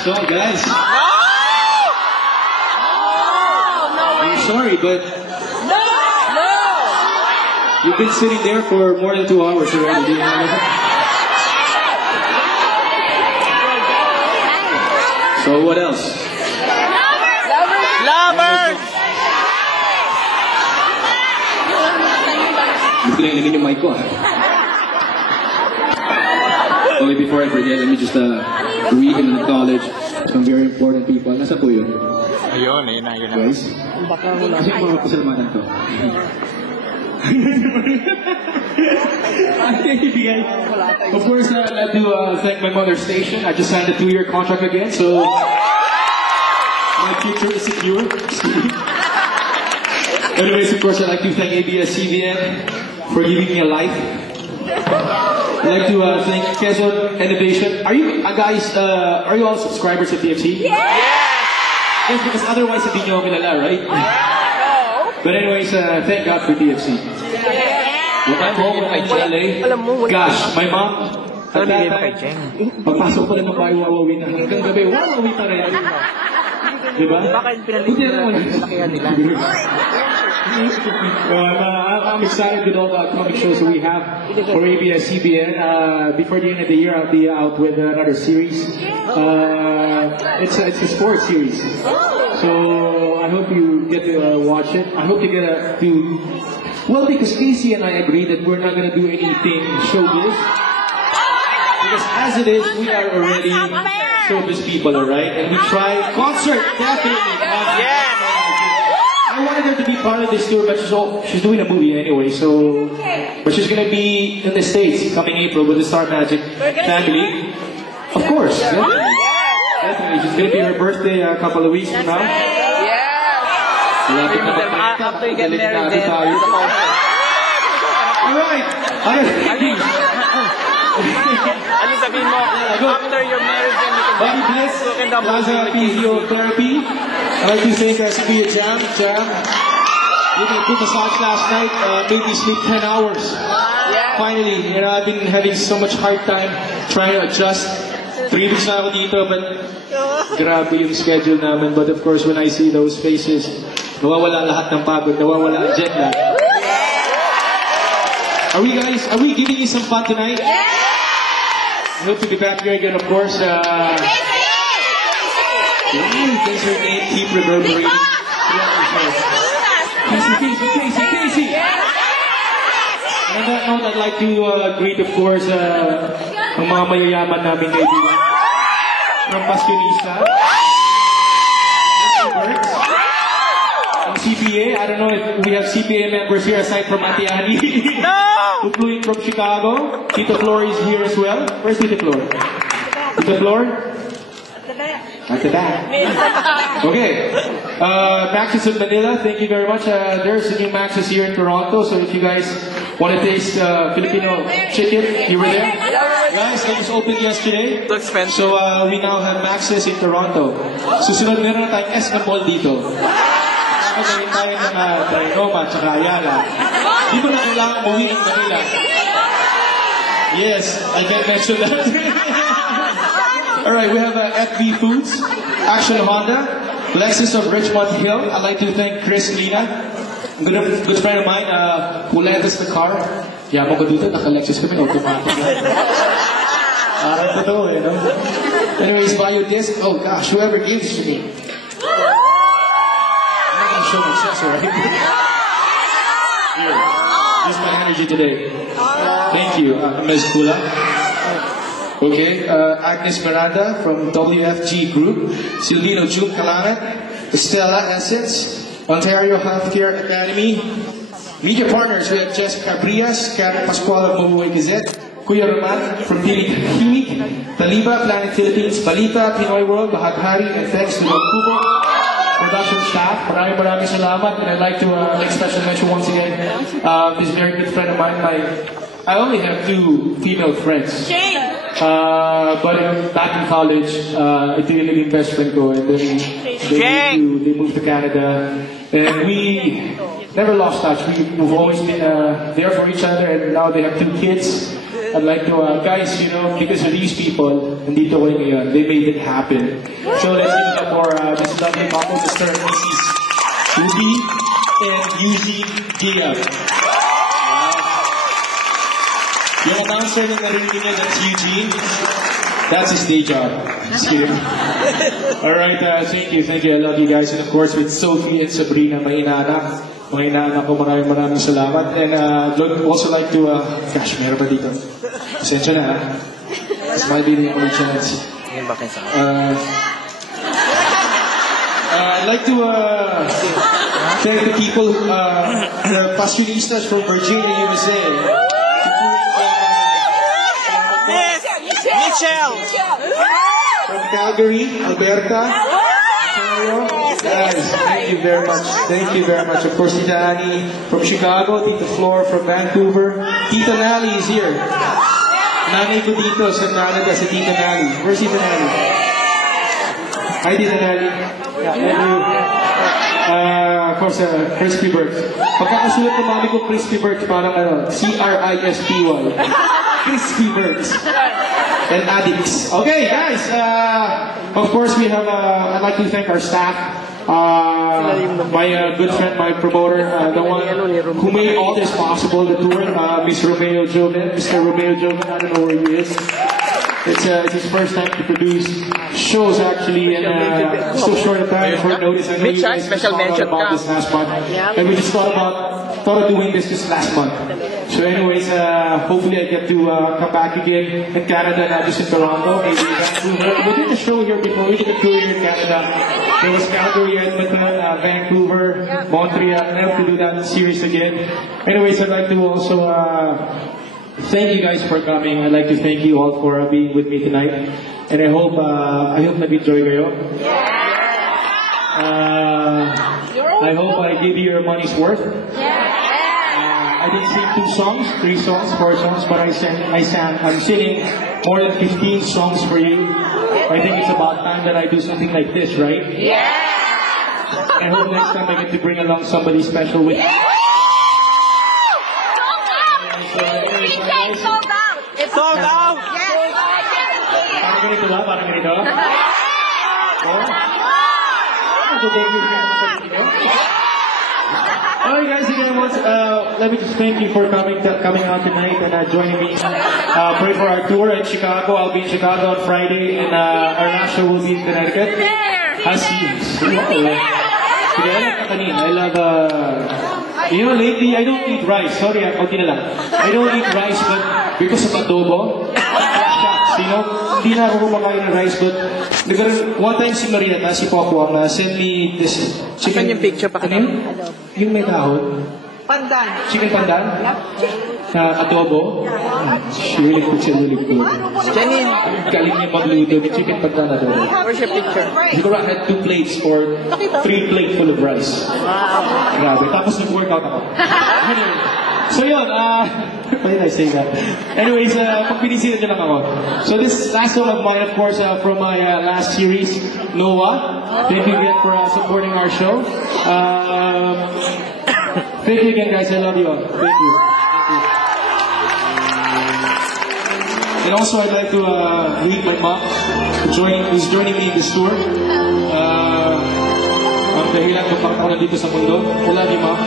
So, guys. No! No way! I'm sorry, but No! No! you've been sitting there for more than 2 hours already. Do you know that? So, what else? Lovers! Gusto na yung mic ko, ha? Okay, before I forget, let me just read and acknowledge some very important people. Nasa po yun? Ayun, ayun na, ayun na. Guys? Kasi yung mga pasalamatan to. Of course, I'd like to thank my mother's station. I just signed a 2-year contract again, so my future is secure. Anyways, of course, I'd like to thank ABS-CBN for giving me a life. I'd like to thank Quezon Innovation. Are you guys, are you all subscribers to TFC? Yes! Yes, because otherwise hindi nyo kilala, right? But anyways, thank God for TFC. When I'm home at LA, gosh, my mom, at that time, pagpasok ko ng babae, wawawi na. Hanggang gabi, wawawi pa rin. Diba? Buti na naman. I'm excited with all the comic shows we have for ABS-CBN. Before the end of the year, I'll be out with another series. It's a sports series. So I hope you get to watch it. I hope you get to... Well, because Casey and I agreed that we're not going to do anything showbiz. Because as it is, we are already showbiz people, alright? And we try concert, definitely. Yes! I wanted her to be part of this tour, but she's doing a movie anyway, so... But she's gonna be in the States coming April with the Star Magic family. Of course, definitely. Definitely. It's gonna be her birthday a couple of weeks from now. After you get married, then... Alright! Ano sabihin mo? After you're married, then you can... Bobby Bliss, Plaza Physiotherapy. I'd like to thank Sophia Jam. You did a good massage last night, made me sleep 10 hours. Finally, you know, I've been having so much hard time trying to adjust. 3 weeks na ako dito, but grabe yung schedule namin. But of course, when I see those faces, nawawala lahat ng pagod, nawawala ang jet lag. Are we giving you some fun tonight? I hope to be back here again, of course. Thanks for your name, keep reverberating. Casey! And on that note, I'd like to greet, of course, ang mga mayayaman namin kaibigan. From Passionista. From CPA. I don't know if we have CPA members here aside from Ate Annie. No! Who flew in from Chicago. Tito Flor is here as well. Where's Tito Flor? Tito Flor? At the back. Okay. Max's in Manila, thank you very much. There's a new Max's here in Toronto, so if you guys want to taste Filipino chicken, you were there? Guys, that was opened yesterday. So we now have Max's in Toronto. Susunod meron na tayong SM Mall dito. Magaling tayo ng Trinoma at Ayala. Di mo na kailangan umuwi ng Manila. Yes, I can mention that. Alright, we have FB Foods, Action Honda, Lexus of Richmond Hill. I'd like to thank Chris Lina, a good friend of mine, who lent us the car. Yaman ko dito, naka-Lexus kami, automatic. Parang totoo eh, no? Anyways, Biodisc, oh gosh, whoever gave this to me. I'm not gonna show my chest, right? Here, use my energy today. Thank you, Ms. Kula. Okay, Agnes Miranda from WFG Group, Silvino June Kalangat, Estella Essence, Ontario Healthcare Academy, media partners, we have Jessica Brias, Karen Pascual of Mabuhay Gazette, Kuya Roman from Himig, Taliba, Planet Philippines, Balita, Pinoy World, Bahaghari, and thanks to the Kubo production staff. Maraming salamat, and I'd like to make special mention once again. This very good friend of mine, I only have 2 female friends. But back in college, ito yung naging best friend ko, and then they moved to Canada, and we never lost touch. We've always been there for each other, and now they have 2 kids. I'd like to, guys, you know, because of these people, nandito ko ngayon, they made it happen. So let's give it up for this lovely couple, Mr. and Mrs. Ruby and Yuzi Diab. Yung announcer na narinig niya, that's Eugene. That's his day job. Just kidding. Alright, thank you. I love you guys. And of course, with Sophie and Sabrina, mga inaanak. Mga inaanak ko, maraming salamat. And I'd also like to, gosh, meron pa dito. Pasensya na, ha? Smile din yung mga chance. I'd like to thank the people, the fashionistas from Virginia, USA. Michelle! From Calgary, Alberta. Guys, thank you very much. Thank you very much. Of course, Tita Annie from Chicago, Tita Flor from Vancouver. Tita Nally is here. Nanay ko dito sa Canada, si Tita Nally. Where's Tita Nally? Hi, Tita Nally. Of course, Crispy Birds. Pagkakasulat ng mami ko, Crispy Birds, parang C-R-I-S-P-Y. Crispy Birds. And addicts. Okay, guys. Of course, we have. I'd like to thank our staff. My good friend, my promoter, the one who made all this possible. The tour, Mr. Romeo Joven. I don't know where he is. It's his first time to produce shows actually, and so short a time for notice. I know you guys special mention about this last month, and we just thought of doing this last month. So anyways, hopefully I get to come back again in Canada, not just in Toronto, maybe Vancouver. We did a show here before, we did a tour here in Canada. There was Calgary, Edmonton, Vancouver, Montreal, and I hope to do that series again. Anyways, I'd like to also thank you guys for coming. I'd like to thank you all for being with me tonight. And I hope nag-enjoy kayo. I hope I give you your money's worth. I didn't sing 2 songs, 3 songs, 4 songs, but I'm singing more than 15 songs for you. I think it's about time that I do something like this, right? Yeah! I hope next time I get to bring along somebody special with me. Sold out! Parang ganito ba? Parang ganito? Alright guys, again, let me just thank you for coming out tonight and joining me. Pray for our tour in Chicago. I'll be in Chicago on Friday, and our last show will be in Connecticut. I see you. I love, you know, lately I don't eat rice. Sorry, I don't eat rice, but because of adobo, you know, hindi na ako kumakain ng rice, but one time si Marietta, si Pokwang, sent me this chicken. Saan yung picture pa kanina? Yung may dahon. Pandan. Chicken pandan? Adobo? She really cooks it really good. Janine, Galing niya magluto ng chicken pandan adobo. where's your picture? Siguro I had 2 plates or 3 plates full of rice. Grabe. Tapos nag-workout ako. Anyway. So yun, why did I say that? Anyways, pagpinisira niyo lang ako. So this last one of mine, of course, from my last series, Noah. Thank you again for supporting our show. Thank you again, guys. I love you all. Thank you. And also, I'd like to greet my mom, who's joining me in this tour. Ang dahilan kung bakit ako nandito sa mundo. I love you, Mom.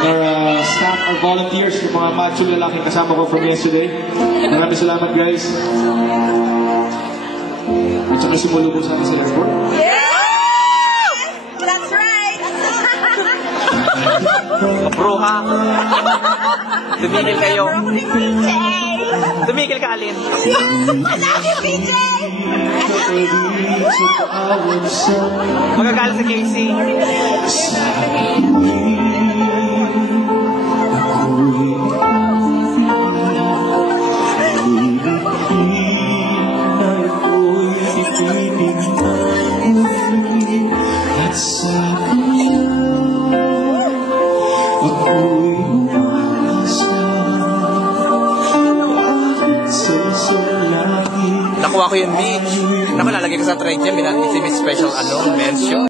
And our staff, our volunteers, yung mga macho lalaking kasama ko from yesterday. Maraming salamat, guys. At saka sumulubong sa akin sa airport. That's right. Bruha. Tumigil kayo. Tumigil ka, Alin. I love you, PJ. Magagalit si Casey. Nakuha ko yun, Mitch. Naku, lalagay ko sa trade niya. Minanisi may special, mention.